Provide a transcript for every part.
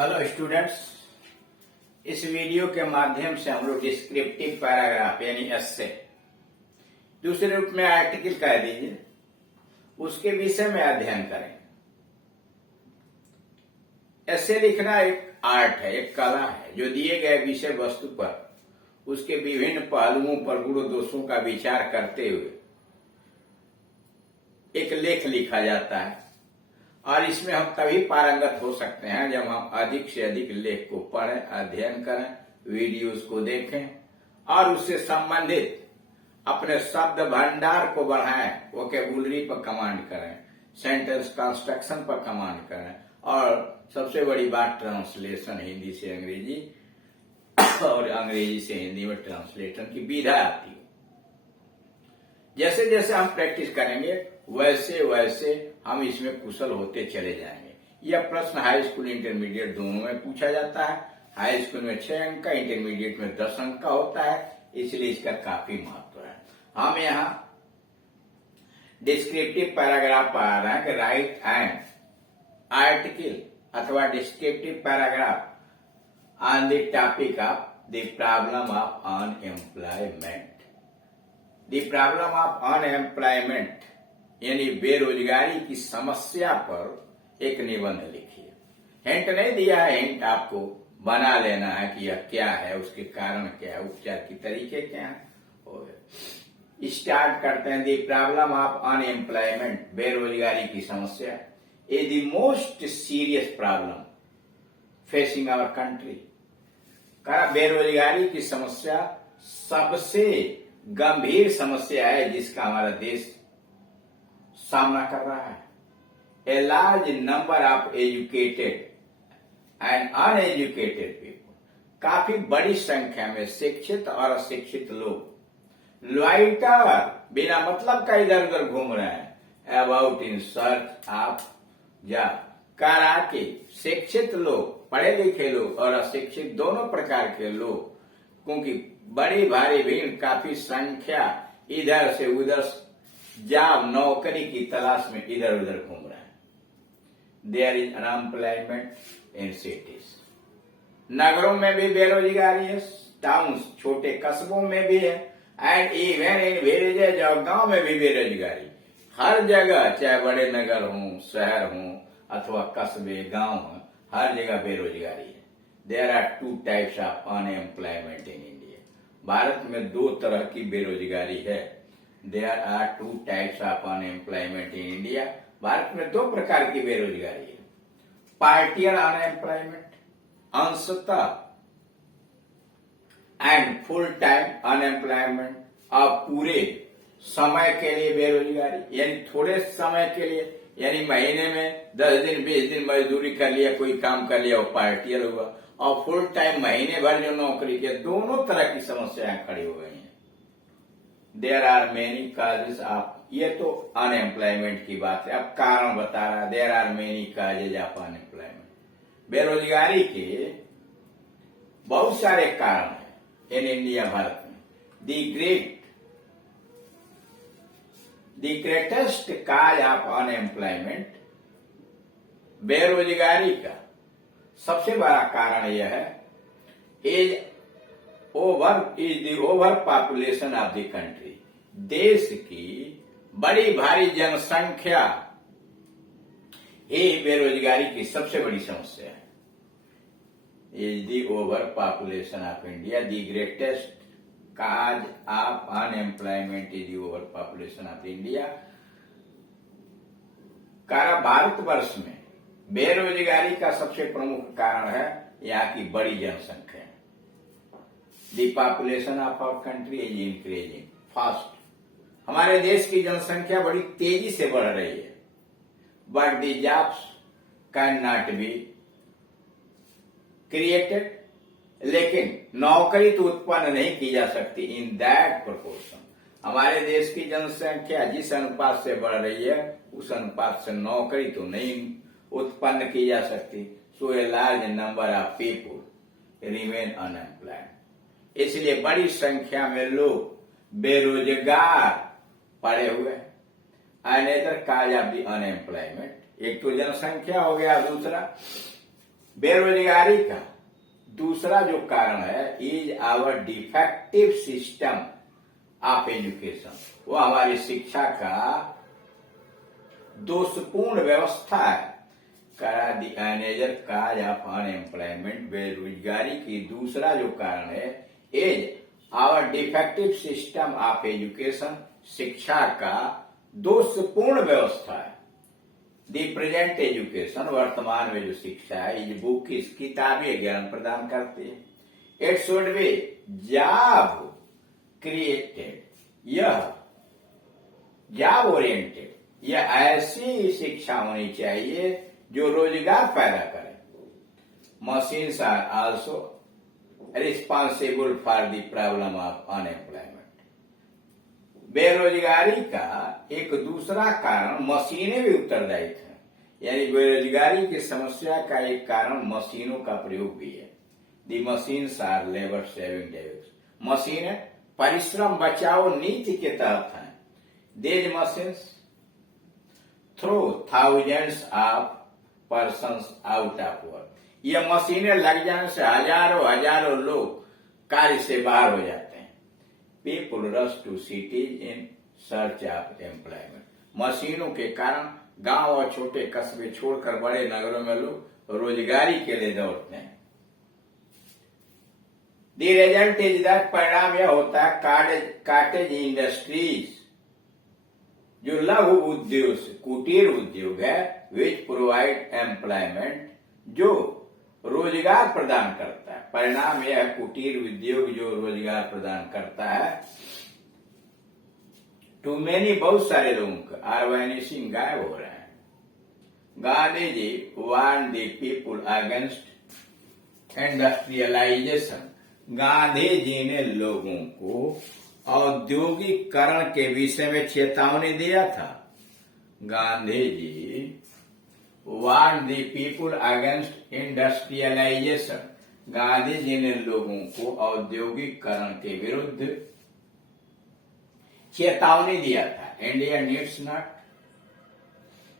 Hello students, इस video के माध्यम से हम लोग डिस्क्रिप्टिव पैराग्राफ यानी एस्से, दूसरे रूप में आर्टिकल कह दीजिए, उसके विषय में अध्ययन करें। एस्से लिखना एक आर्ट है, एक कला है, जो दिए गए विषय वस्तु पर उसके विभिन्न पहलुओं पर गुण दोषों का विचार करते हुए एक लेख लिखा जाता है। और इसमें हम तभी पारंगत हो सकते हैं जब हम अधिक से अधिक लेख को पढ़ें, अध्ययन करें, वीडियोस को देखें और उससे संबंधित अपने शब्द भंडार को बढ़ाएं, वोकैबुलरी पर कमांड करें, सेंटेंस कंस्ट्रक्शन पर कमांड करें और सबसे बड़ी बात ट्रांसलेशन, हिंदी से अंग्रेजी और अंग्रेजी से हिंदी में ट्रांसलेशन की विधा आती है। जैसे जैसे हम प्रैक्टिस करेंगे वैसे वैसे हम इसमें कुशल होते चले जाएंगे। यह प्रश्न हाई स्कूल इंटरमीडिएट दोनों में पूछा जाता है। हाई स्कूल में 6 अंक का, इंटरमीडिएट में 10 अंक का होता है, इसलिए इसका काफी महत्व है। हम यहाँ डिस्क्रिप्टिव पैराग्राफ पढ़ा रहे हैं कि राइट एंड आर्टिकल अथवा descriptive paragraph on the topic of the problem of unemployment. The problem of unemployment यानी बेरोजगारी की समस्या पर एक निबंध लिखिए। हिंट नहीं दिया है, हिंट आपको बना लेना है कि यह क्या है, उसके कारण क्या है, उपचार के तरीके क्या है। स्टार्ट करते हैं। द प्रॉब्लम ऑफ अनएम्प्लॉयमेंट, बेरोजगारी की समस्या, is the most serious problem facing our country. कहा बेरोजगारी की समस्या सबसे गंभीर समस्या है जिसका हमारा देश सामना कर रहा है। ए large number of educated and uneducated people, काफी बड़ी संख्या में शिक्षित और अशिक्षित लोग लॉइटर, बिना मतलब का इधर उधर घूम रहे हैं, about in search of job. करा के शिक्षित लोग, पढ़े लिखे लोग और अशिक्षित दोनों प्रकार के लोग, क्योंकि बड़ी भारी भीड़, काफी संख्या इधर से उधर जॉब, नौकरी की तलाश में इधर उधर घूम रहे हैं। There is unemployment in cities, नगरों में भी बेरोजगारी है, टाउन्स, छोटे कस्बों में भी है, एंड इवन इन विलेजेज, और गांव में भी बेरोजगारी। हर जगह, चाहे बड़े नगर हों, शहर हों अथवा कस्बे, गांव हों, हर जगह बेरोजगारी है। There are 2 types of unemployment in India. भारत में 2 तरह की बेरोजगारी है। There are 2 types of unemployment in India. भारत में 2 प्रकार की बेरोजगारी है। पार्टियल अनएम्प्लॉयमेंट, अंशतः, एंड फुल टाइम अनएम्प्लॉयमेंट, और पूरे समय के लिए बेरोजगारी, यानी थोड़े समय के लिए, यानी महीने में 10 दिन 20 दिन मजदूरी कर लिया, कोई काम कर लिया, वो पार्टियल हुआ। और फुल टाइम महीने भर जो नौकरी किया, दोनों तरह की समस्याएं खड़ी हो गई हैं। There are many causes of, ये तो अनएम्प्लॉयमेंट की बात है, अब कारण बता रहा है। There are many causes of unemployment, बेरोजगारी के बहुत सारे कारण हैं इन इंडिया, भारत में। The greatest cause of unemployment, बेरोजगारी का सबसे बड़ा कारण यह है, is the over population of the country. देश की बड़ी भारी जनसंख्या ही बेरोजगारी की सबसे बड़ी समस्या है। Is the over population of India, the greatest cause of unemployment is the over population of India. Bharatvarsh में बेरोजगारी का सबसे प्रमुख कारण है यहाँ की बड़ी जनसंख्या। The population of our country is increasing fast, हमारे देश की जनसंख्या बड़ी तेजी से बढ़ रही है। But the jobs can not be created, लेकिन नौकरी तो उत्पन्न नहीं की जा सकती इन दैट प्रोपोर्शन। हमारे देश की जनसंख्या जिस अनुपात से बढ़ रही है, उस अनुपात से नौकरी तो नहीं उत्पन्न की जा सकती। So a large number of people remain unemployed, इसलिए बड़ी संख्या में लोग बेरोजगार पड़े हुए। Another cause of the unemployment, एक तो जनसंख्या हो गया, दूसरा बेरोजगारी का दूसरा जो कारण है is our defective system of education, वो हमारी शिक्षा का दोषपूर्ण व्यवस्था है। करा the major cause of unemployment, बेरोजगारी की दूसरा जो कारण है is our defective system of education, शिक्षा का दोषपूर्ण व्यवस्था है। दी प्रेजेंट एजुकेशन, वर्तमान में जो शिक्षा है, इज बुक, इस किताबें ज्ञान प्रदान करती है। It should be job created, यह जॉब ओरिएंटेड, यह ऐसी शिक्षा होनी चाहिए जो रोजगार पैदा करे। Machines are also responsible for the problem of unemployment. बेरोजगारी का एक दूसरा कारण मशीनें भी उत्तरदायी है, यानी बेरोजगारी की समस्या का एक कारण मशीनों का प्रयोग भी है। The machines are labour saving devices, मशीनें परिश्रम बचाओ नीति के तहत हैं। These machines throw thousands of persons out of work, ये मशीनें लग जाने से हजारों लोग कार्य से बाहर हो जाते हैं। People rush to cities in search of employment, मशीनों के कारण गांव और छोटे कस्बे छोड़कर बड़े नगरों में लोग रोजगारी के लिए दौड़ते हैं। द रिजल्ट इज दैट, परिणाम यह होता है काटेज इंडस्ट्रीज, जो लघु उद्योग कुटीर उद्योग है, विच प्रोवाइड एम्प्लॉयमेंट, जो रोजगार प्रदान करता है। परिणाम यह कुटीर उद्योग जो रोजगार प्रदान करता है, टू मेनी, बहुत सारे लोगों का आर वैनिशिंग, गायब हो रहे हैं। Gandhi ji warn the people against industrialisation, Gandhi ji ने लोगों को औद्योगिकरण के विषय में चेतावनी दिया था। Gandhi ji warn the people against industrialisation, Gandhi ji ने लोगों को औद्योगिकरण के विरुद्ध चेतावनी दिया था। India needs not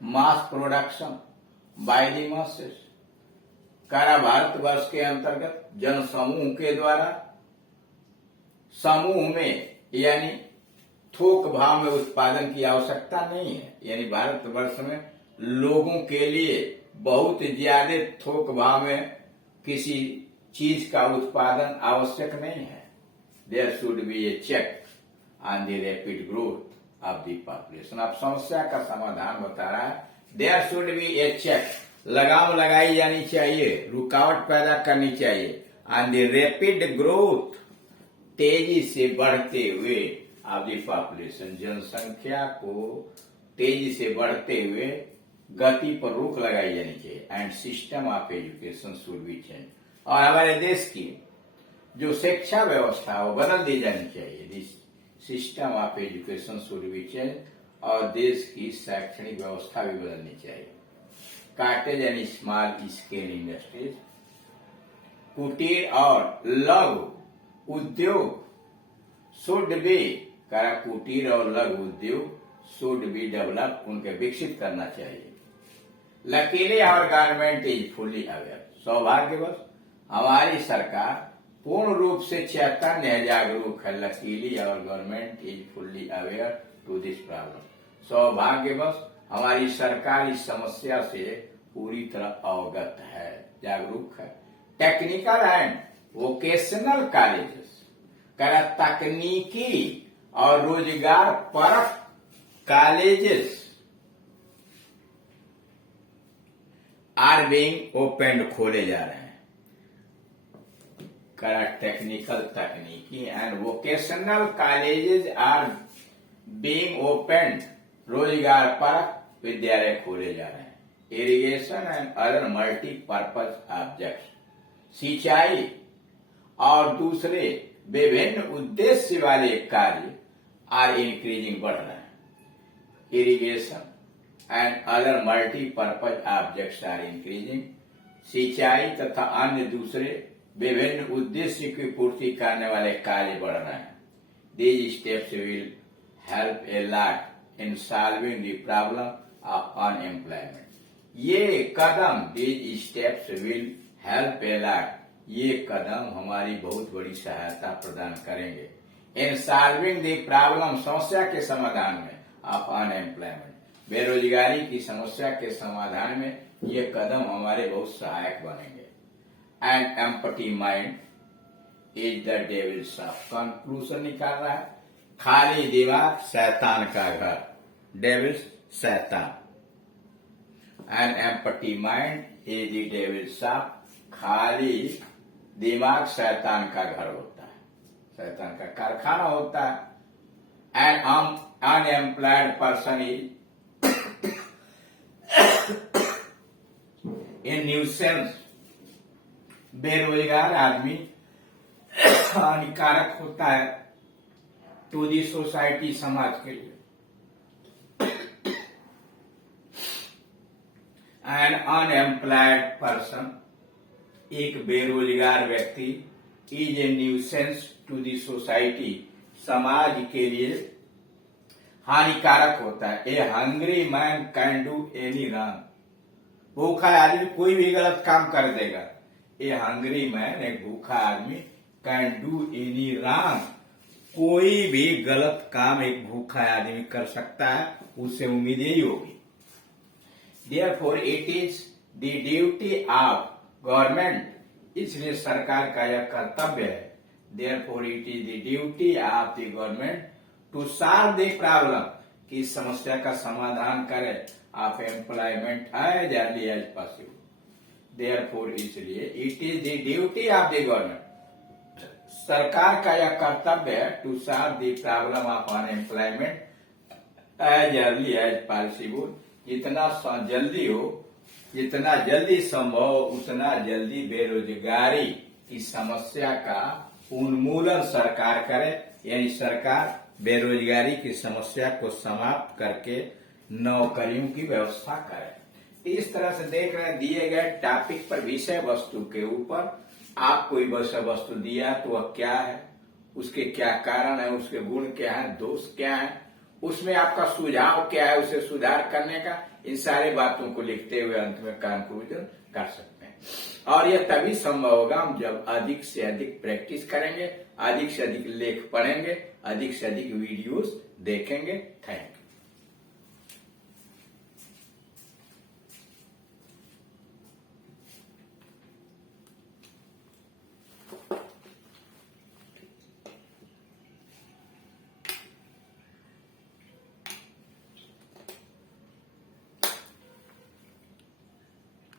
mass production by the masses, कारा भारतवर्ष के अंतर्गत जनसमूह के द्वारा समूह में यानी थोक भाव में उत्पादन की आवश्यकता नहीं है। यानी भारतवर्ष में लोगों के लिए बहुत ज्यादा थोक भाव में किसी चीज का उत्पादन आवश्यक नहीं है। There should be a check on the rapid growth of the population. अब समस्या का समाधान बता रहा है, there should be a check, लगाम लगाई जानी चाहिए, रुकावट पैदा करनी चाहिए, ऑन द रैपिड ग्रोथ, तेजी से बढ़ते हुए ऑफ द पॉपुलेशन, जनसंख्या को तेजी से बढ़ते हुए गति पर रोक लगाई जानी चाहिए। And system of education should be change, और हमारे देश की जो शिक्षा व्यवस्था वो बदल दी जानी चाहिए। This system of education should be change, और देश की शैक्षणिक व्यवस्था भी बदलनी चाहिए। Cottage and small scale industries, कुटीर और लघु उद्योग शुड बी, कुटीर और लघु उद्योग शुड बी डेवलप, उनके विकसित करना चाहिए। Luckily our government is fully aware, सौभाग्यवश हमारी सरकार पूर्ण रूप से चैतन्य है, जागरूक है। Luckily our government is fully aware to this problem, सौभाग्यवश हमारी सरकार इस समस्या से पूरी तरह अवगत है, जागरूक है। टेक्निकल एंड वोकेशनल कॉलेजेस, तकनीकी और रोजगार परक कॉलेजेस आर बीइंग ओपन, खोले जा रहे हैं। टेक्निकल, तकनीकी and vocational colleges are being open, रोजगार परक विद्यालय खोले जा रहे हैं। Irrigation and other multipurpose objects, सिंचाई और दूसरे विभिन्न उद्देश्य वाले कार्य आर इंक्रीजिंग, बढ़ रहे हैं। Irrigation and other multipurpose objects are increasing, सिंचाई तथा अन्य दूसरे विभिन्न उद्देश्य की पूर्ति करने वाले कार्य बढ़ रहे हैं। These steps will help a lot in solving the problem of unemployment, ये कदम, these steps will help a lot. ये कदम हमारी बहुत बड़ी सहायता प्रदान करेंगे इन सॉल्विंग द प्रॉब्लम, समस्या के समाधान में ऑफ अनएम्प्लॉयमेंट, बेरोजगारी की समस्या के समाधान में ये कदम हमारे बहुत सहायक बनेंगे। And empty mind is the devil's shop. Conclusion निकाल रहा है, खाली दिमाग शैतान का घर, डेविल्स शैतान। And empty mind is the devil's shop. खाली दिमाग शैतान का घर होता है, शैतान का कारखाना होता है। And unemployed person is a nuisance. बेरोजगार आदमी हानिकारक होता है टू दी सोसाइटी, समाज के लिए। एन अनएम्प्लॉयड पर्सन, एक बेरोजगार व्यक्ति, is a nuisance to the society, समाज के लिए हानिकारक होता है। A hungry man can do any wrong. भूखा आदमी कोई भी गलत काम कर देगा। ए हंग्री मैन, एक भूखा आदमी, कैन डू एनी रॉन्ग, कोई भी गलत काम एक भूखा आदमी कर सकता है, उससे उम्मीद यही होगी। Therefore, it is the duty of government, इसलिए सरकार का यह कर्तव्य है। Therefore, it is the duty of the government to solve the problem, कि इस समस्या का समाधान करे of employment as early as possible. Therefore, इसलिए it is the duty of the government, सरकार का यह कर्तव्य है to solve the problem of unemployment as early as possible, जितना जल्दी हो, जितना जल्दी संभव उतना जल्दी बेरोजगारी की समस्या का उन्मूलन सरकार करे, यानी सरकार बेरोजगारी की समस्या को समाप्त करके नौकरियों की व्यवस्था करे। इस तरह से देख रहे हैं, दिए गए टॉपिक पर विषय वस्तु के ऊपर आप कोई विषय वस्तु दिया तो वह क्या है, उसके क्या कारण है, उसके गुण क्या है, दोष क्या है, उसमें आपका सुझाव क्या है, उसे सुधार करने का, इन सारी बातों को लिखते हुए अंत में कंक्लूजन कर सकते हैं। और यह तभी संभव होगा हम जब अधिक से अधिक प्रैक्टिस करेंगे, अधिक से अधिक लेख पढ़ेंगे, अधिक से अधिक वीडियोस देखेंगे। Thank you.